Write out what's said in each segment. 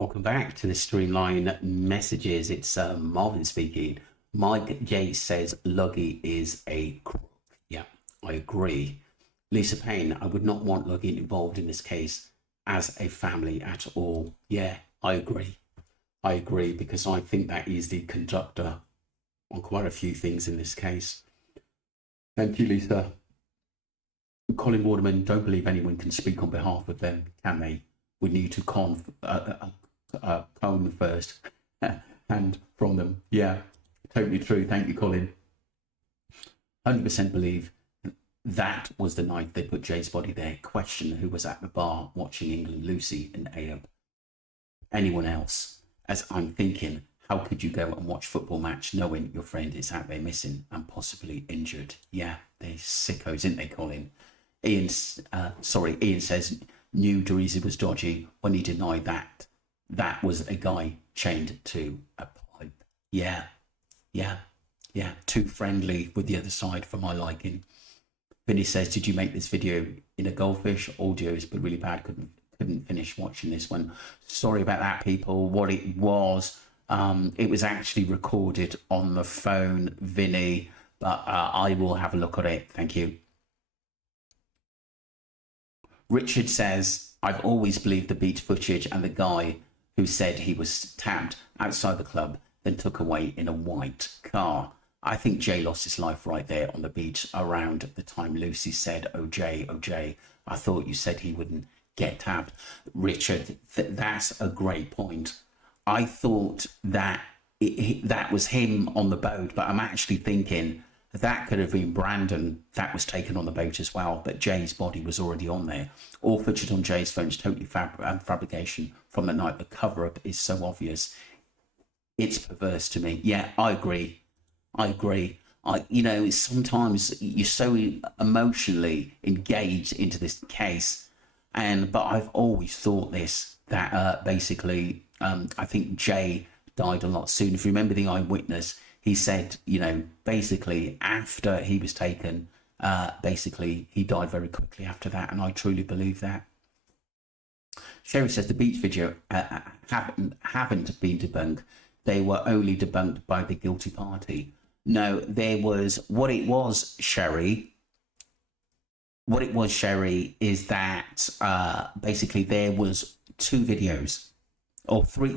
Welcome back to the Streamline Messages. It's Marvin speaking. Mike J says Luggy is a crook. Yeah, I agree. Lisa Payne, I would not want Luggy involved in this case as a family at all. Yeah, I agree. I agree because I think that is the conductor on quite a few things in this case. Thank you, Lisa. Colin Waterman, don't believe anyone can speak on behalf of them, can they? We need to cone first and from them. Yeah, totally true. Thank you, Colin. 100% believe that was the night they put Jay's body there. Question who was at the bar watching England, Lucy and Ayob. Anyone else? As I'm thinking, how could you go and watch football match knowing your friend is out there missing and possibly injured? Yeah, they're sickos, isn't they, Colin? Ian says knew Dorizi was dodgy when he denied that was a guy chained to a pipe. Yeah. Too friendly with the other side for my liking. Vinny says, did you make this video in a goldfish? Audio is really bad. Couldn't finish watching this one. Sorry about that, people. What it was actually recorded on the phone, Vinny, but I will have a look at it. Thank you. Richard says, I've always believed the beach footage and the guy who said he was tabbed outside the club, then took away in a white car. I think Jay lost his life right there on the beach around the time Lucy said, oh Jay, I thought you said he wouldn't get tabbed. Richard, that's a great point. I thought that that was him on the boat, but I'm actually thinking that could have been Brandon that was taken on the boat as well, but Jay's body was already on there. All footage on Jay's phone is totally fabrication from the night. The cover-up is so obvious. It's perverse to me. Yeah, I agree. Sometimes you're so emotionally engaged into this case, but I've always thought this, that basically, I think Jay died a lot soon. If you remember the eyewitness, he said, basically after he was taken, basically he died very quickly after that, and I truly believe that. Sherry says the beach video haven't been debunked. They were only debunked by the guilty party. No, there was what it was, Sherry. What it was, Sherry, is that basically there was two videos. Or three.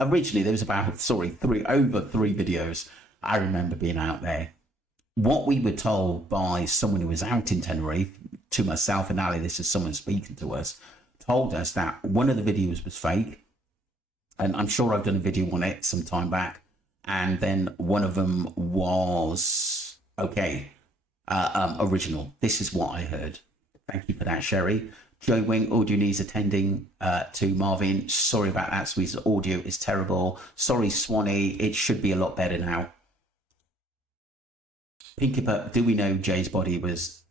Originally there was over three videos I remember being out there. What we were told by someone who was out in Tenerife, to myself and Ali, this is someone speaking to us, told us that one of the videos was fake, and I'm sure I've done a video on it some time back, and then one of them was original. This is what I heard. Thank you for that, Sherry. Joe Wing, audio needs attending to Marvin. Sorry about that, Sweet's audio is terrible. Sorry, Swanee, it should be a lot better now. Pinky Pup, do we know Jay's body was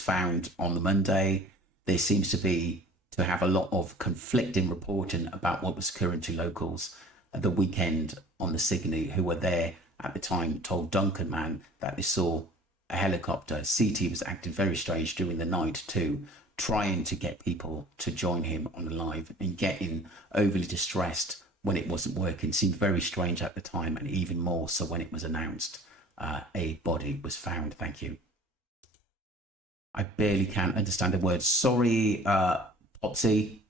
found on the Monday? There seems to have a lot of conflicting reporting about what was occurring to locals. The weekend on the Signey, who were there at the time, told Duncan Man that they saw a helicopter. CT was acting very strange during the night too, trying to get people to join him on the live and getting overly distressed when it wasn't working. Seemed very strange at the time, and even more so when it was announced a body was found. Thank you. I barely can understand a word. Sorry, Popsy.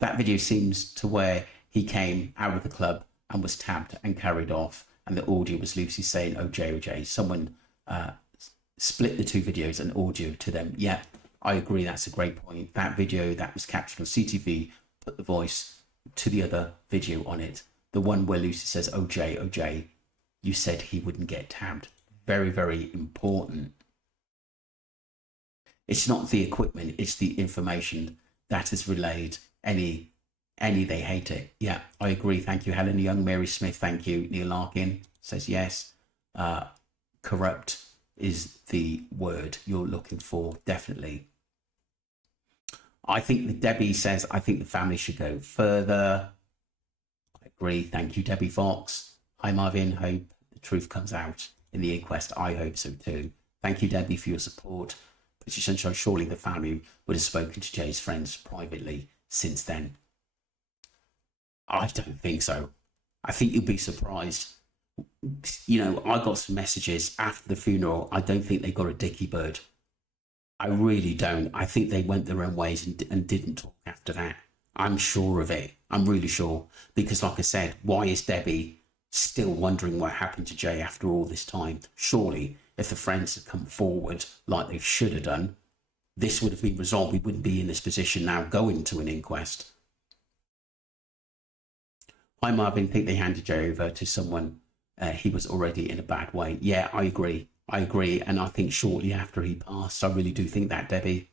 That video seems to where he came out of the club and was tabbed and carried off, and the audio was Lucy saying, oh Jay. Someone split the two videos and audio to them. Yeah, I agree. That's a great point. That video that was captured on CTV put the voice to the other video on it. The one where Lucy says, oh Jay, you said he wouldn't get tabbed. Very, very important. It's not the equipment, it's the information that is relayed. Any they hate it. Yeah, I agree. Thank you, Helen Young. Mary Smith, thank you. Neil Larkin says yes. Corrupt is the word you're looking for, definitely. I think that Debbie says, I think the family should go further. I agree. Thank you, Debbie Fox. Hi, Marvin. Hope the truth comes out in the inquest. I hope so too. Thank you, Debbie, for your support. Pretty Sunshine, surely the family would have spoken to Jay's friends privately since then. I don't think so. I think you'll be surprised. You know, I got some messages after the funeral. I don't think they got a dicky bird. I really don't. I think they went their own ways and didn't talk after that. I'm sure of it. I'm really sure. Because, like I said, why is Debbie still wondering what happened to Jay after all this time? Surely, if the friends had come forward like they should have done, this would have been resolved. We wouldn't be in this position now going to an inquest. I, Marvin, think they handed Jay over to someone. He was already in a bad way. Yeah, I agree. I agree. And I think shortly after he passed, I really do think that, Debbie.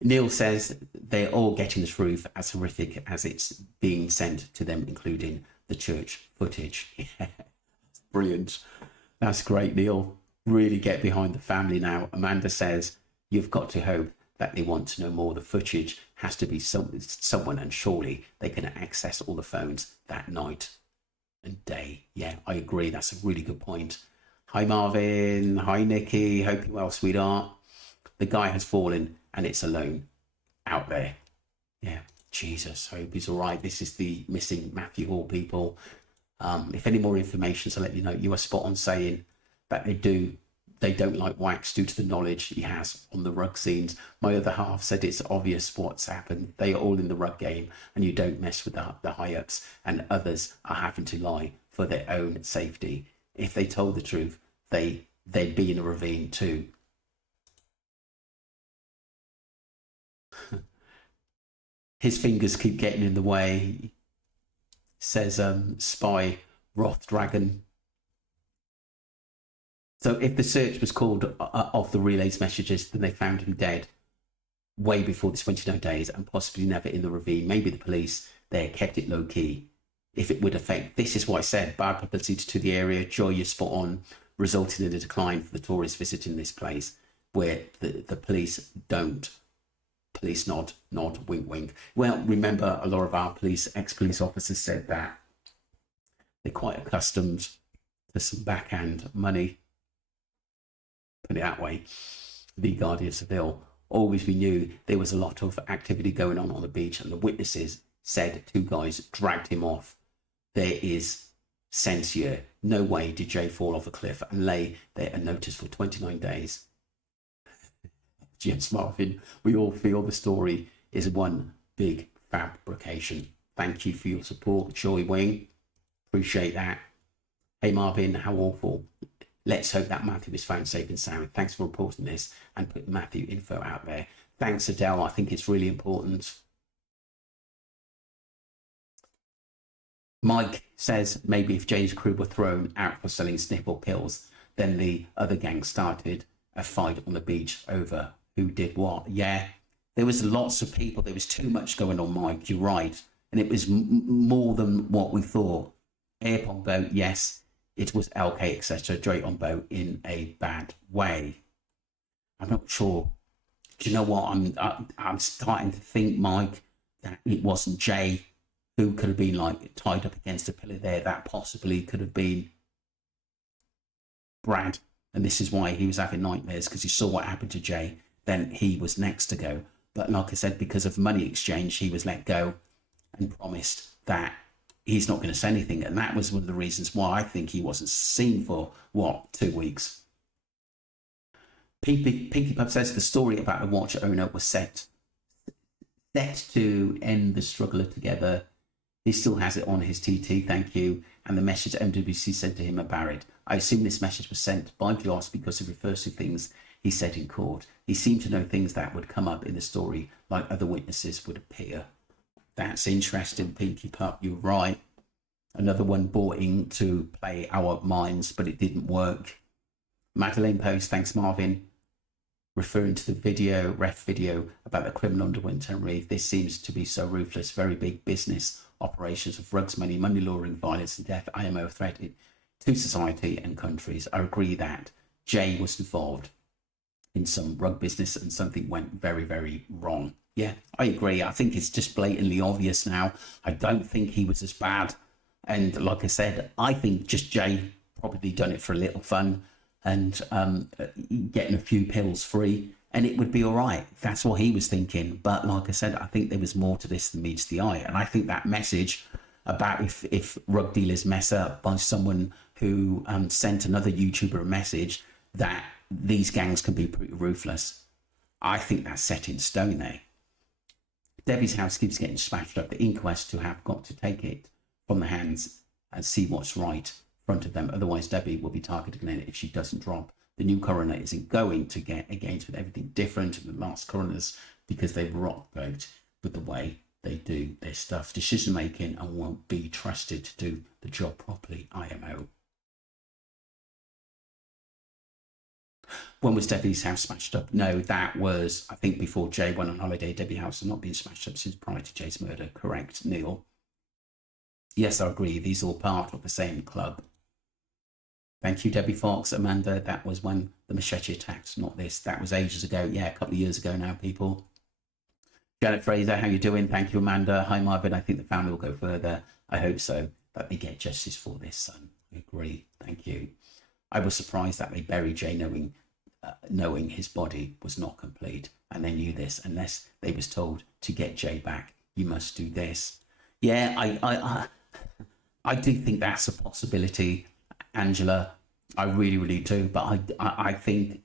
Neil says they're all getting the truth as horrific as it's being sent to them, including the church footage. Yeah, brilliant. That's great, Neil. Really get behind the family now. Amanda says, you've got to hope that they want to know more. The footage has to be someone, and surely they can access all the phones that night and day. Yeah, I agree. That's a really good point. Hi, Marvin. Hi, Nikki. Hope you're well, sweetheart. The guy has fallen and it's alone out there. Yeah, Jesus. Hope he's all right. This is the missing Matthew Hall, people. If any more information, so let you know, you are spot on saying that they don't like Wax due to the knowledge he has on the rug scenes. My other half said it's obvious what's happened. They are all in the rug game and you don't mess with the high-ups, and others are having to lie for their own safety. If they told the truth, they'd be in a ravine too. His fingers keep getting in the way, says Spy Roth Dragon. So if the search was called off the relays messages, then they found him dead way before the 29 days and possibly never in the ravine. Maybe the police there kept it low key. If it would affect, this is what I said, bad publicity to the area. Joy, you're spot on, resulting in a decline for the tourists visiting this place, where the police don't. Police nod, wink, wink. Well, remember, a lot of our ex-police officers said that they're quite accustomed to some backhand money. Put it that way. The Guardian Seville. Always we knew there was a lot of activity going on the beach, and the witnesses said two guys dragged him off. There is censure. No way did Jay fall off a cliff and lay there unnoticed for 29 days. Yes, Marvin, we all feel the story is one big fabrication. Thank you for your support, Joy Wing. Appreciate that. Hey, Marvin, how awful. Let's hope that Matthew is found safe and sound. Thanks for reporting this and putting Matthew info out there. Thanks, Adele. I think it's really important. Mike says maybe if Jay's crew were thrown out for selling sniffer pills, then the other gang started a fight on the beach over who did what. Yeah, there was lots of people. There was too much going on, Mike. You're right. And it was more than what we thought. Airp on boat, yes. It was LK, etc. Drake on boat in a bad way. I'm not sure. Do you know what? I'm starting to think, Mike, that it wasn't Jay who could have been like tied up against a pillar there. That possibly could have been Brad. And this is why he was having nightmares, because he saw what happened to Jay. Then he was next to go. But like I said, because of money exchange, he was let go and promised that he's not going to say anything. And that was one of the reasons why I think he wasn't seen for, 2 weeks. Pinky Pub says the story about the watch owner was set to end the struggle together. He still has it on his TT, thank you. And the message MWC sent to him about it. I assume this message was sent by Gloss because it refers to things he said in court. He seemed to know things that would come up in the story, like other witnesses would appear. That's interesting, Pinky Pup, you're right. Another one bought in to play our minds, but it didn't work. Madeleine Post, thanks Marvin. Referring to the ref video about the criminal underworld and Reef, this seems to be so ruthless, very big business operations of drugs, money laundering, violence and death. IMO threat to society and countries. I agree that Jay was involved in some rug business and something went very, very wrong. Yeah, I agree. I think it's just blatantly obvious now. I don't think he was as bad. And like I said, I think just Jay probably done it for a little fun and getting a few pills free. and it would be all right. That's what he was thinking. But like I said, I think there was more to this than meets the eye. And I think that message about if rug dealers mess up by someone who sent another YouTuber a message that these gangs can be pretty ruthless, I think that's set in stone there. Debbie's house keeps getting smashed up. The inquest to have got to take it from the hands and see what's right in front of them. Otherwise, Debbie will be targeted again if she doesn't drop. The new coroner isn't going to get against with everything different than the last coroners because they've rocked boat with the way they do their stuff, decision making, and won't be trusted to do the job properly. IMO. When was Debbie's house smashed up? No, that was, I think, before Jay went on holiday. Debbie's house has not been smashed up since prior to Jay's murder. Correct, Neil? Yes, I agree. These are all part of the same club. Thank you, Debbie Fox. Amanda, that was when the machete attacks, not this. That was ages ago. Yeah, a couple of years ago now, people. Janet Fraser, how you doing? Thank you, Amanda. Hi, Marvin. I think the family will go further. I hope so, that they get justice for this son. I agree. Thank you. I was surprised that they buried Jay knowing his body was not complete, and they knew this. Unless they was told to get Jay back, you must do this. Yeah, I do think that's a possibility, Angela. I really, really do. But I think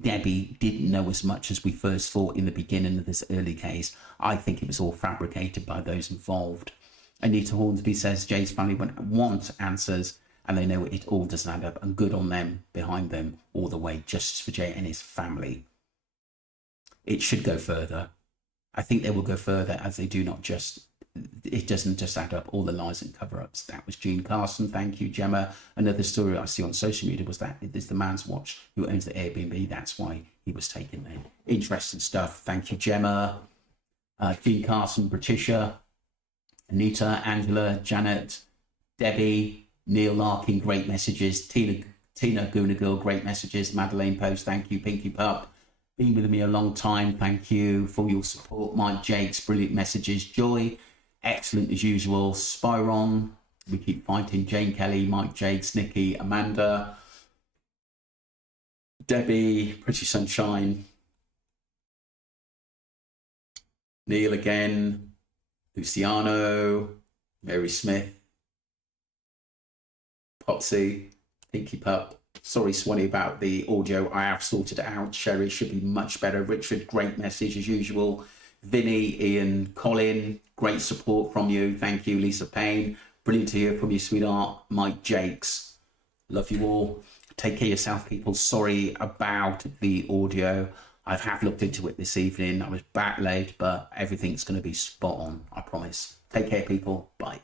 Debbie didn't know as much as we first thought in the beginning of this early case. I think it was all fabricated by those involved. Anita Hornsby says Jay's family want answers, and they know it all doesn't add up, and good on them, behind them all the way, justice for Jay and his family. It should go further. I think they will go further, as they do not just, it doesn't just add up all the lies and cover-ups. That was Jean Carson. Thank you, Gemma. Another story I see on social media was that there's the man's watch who owns the Airbnb. That's why he was taken there. Interesting stuff. Thank you, Gemma. Jean Carson, Patricia, Anita, Angela, Janet, Debbie, Neil Larkin, great messages. Tina Gooner Girl, great messages. Madeleine Post, thank you. Pinky Pup, been with me a long time. Thank you for your support. Mike Jakes, brilliant messages. Joy, excellent as usual. Spyron, we keep fighting. Jane Kelly, Mike Jakes, Nikki, Amanda, Debbie, Pretty Sunshine, Neil again, Luciano, Mary Smith, Popsy, Pinky Pup. Sorry, Swanee, about the audio. I have sorted it out. Sherry should be much better. Richard, great message as usual. Vinny, Ian, Colin, great support from you. Thank you. Lisa Payne, brilliant to hear from you, sweetheart. Mike Jakes, love you all. Take care of yourself, people. Sorry about the audio. I have looked into it this evening. I was back late, but everything's going to be spot on, I promise. Take care, people. Bye.